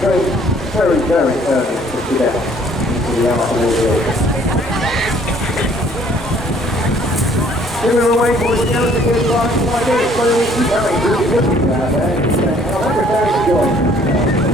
very, very, very early to today into the afternoon. Giving away for the Celtic is last 5 minutes, but it's very good out there. I hope you're very enjoying.